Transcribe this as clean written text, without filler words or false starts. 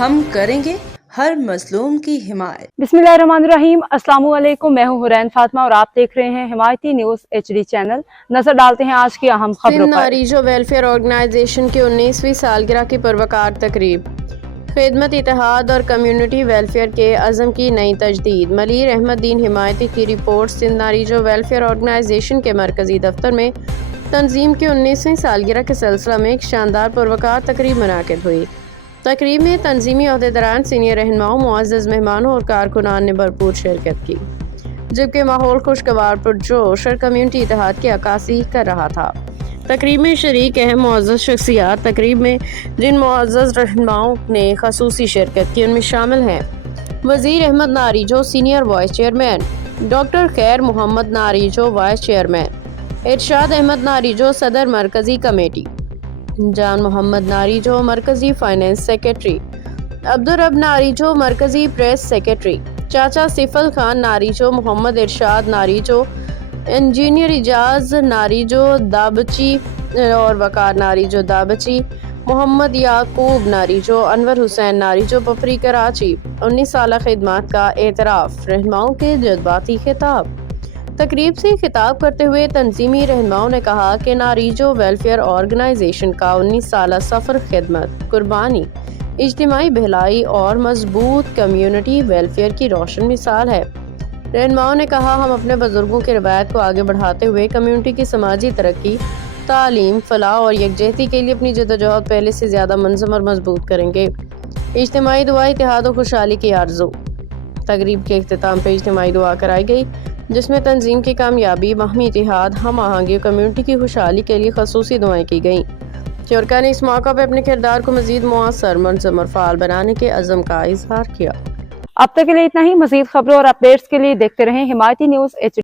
ہم کریں گے ہر مظلوم کی حمایت۔ बिस्मिल्लाहिर्रहमानिर्रहीम। अस्सलाम वालेकुम। मैं हूं हुरैन फातिमा और आप देख रहे हैं हिमायती न्यूज HD चैनल। नजर डालते हैं आज की अहम खबरों पर। नारीजो वेलफेयर ऑर्गेनाइजेशन की 19वीं सालगिरह की पुरवकार तकरीब। खिदमत, इत्तेहाद और कम्युनिटी वेलफेयर के अज़म की नई तजदीद। मलीर अहमद दीन हिमायती की रिपोर्ट। सिंध नारीजो वेलफेयर ऑर्गेनाइजेशन के मरकजी दफ्तर में तंजीम की 19वीं सालगिरह के सिलसिला में एक शानदार पुरवकार तकरीब मुनाकिद हुई। तकरीब में तंजीमी अहदेदारान, सीनियर रहनुमाओं, मुअज़्ज़ज़ मेहमानों और कारकुनान ने भरपूर शिरकत की, जबकि माहौल खुशगवार पुरजोश और कम्युनिटी इत्तेहाद की अक्कासी कर रहा था। तकरीब में शरीक अहम मुअज़्ज़ज़ शख्सियात। तकरीब में जिन मुअज़्ज़ज़ रहनुमाओं ने खसूसी शिरकत की उनमें शामिल हैं Wazir Ahmed Narejo senior vice chairman, doctor Khair Mohammad Narejo vice chairman, Irshad Ahmed Narejo सदर मरकजी कमेटी, जान मोहम्मद नारीजो मरकजी फाइनेंस सेक्रेटरी, अब्दुर्रब नारीजो मरकजी प्रेस सेक्रेटरी, चाचा सिफल खान नारीजो, मोहम्मद इरशाद नारीजो, इंजीनियर इजाज नारीजो दाबची और वकार नारीजो दाबची, मोहम्मद याकूब नारीजो, अनवर हुसैन नारीजो पपरी कराची। 19 साल खिदमत का एतराफ़, रहनुमाओं के जज्बाती खिताब। तकरीब से खिताब करते हुए तंजीमी रहनुमाओं ने कहा कि नारीजो वेलफेयर ऑर्गेनाइजेशन का 19 साल सफ़र खिदमत, कुर्बानी, इज्तिमाई भलाई और मजबूत कम्युनिटी वेलफेयर की रोशन मिसाल है। रहनुमाओं ने कहा, हम अपने बुजुर्गों की रवायत को आगे बढ़ाते हुए कम्युनिटी की समाजी तरक्की, तालीम, फलाह और यकजहती के लिए अपनी जद्दोजहद पहले से ज़्यादा मंज़म और मजबूत करेंगे। इज्तिमाई दुआ, इत्तेहाद और खुशहाली की आरज़ू। तकरीब के इख्तिताम पर इज्तिमाई दुआ कराई गई, जिसमें तंजीम की कामयाबी, बाहमी इत्तेहाद, हम आहंगी और कम्युनिटी की खुशहाली के लिए खसूसी दुआएं की गईं। शुरका ने इस मौका पर अपने किरदार को मज़ीद मुअस्सर, मुनज़्ज़म और फ़ाल बनाने के अज़म का इज़हार किया। अब तक के लिए इतना ही। मज़ीद खबरों और अपडेट्स के लिए देखते रहें हिमायती न्यूज HD।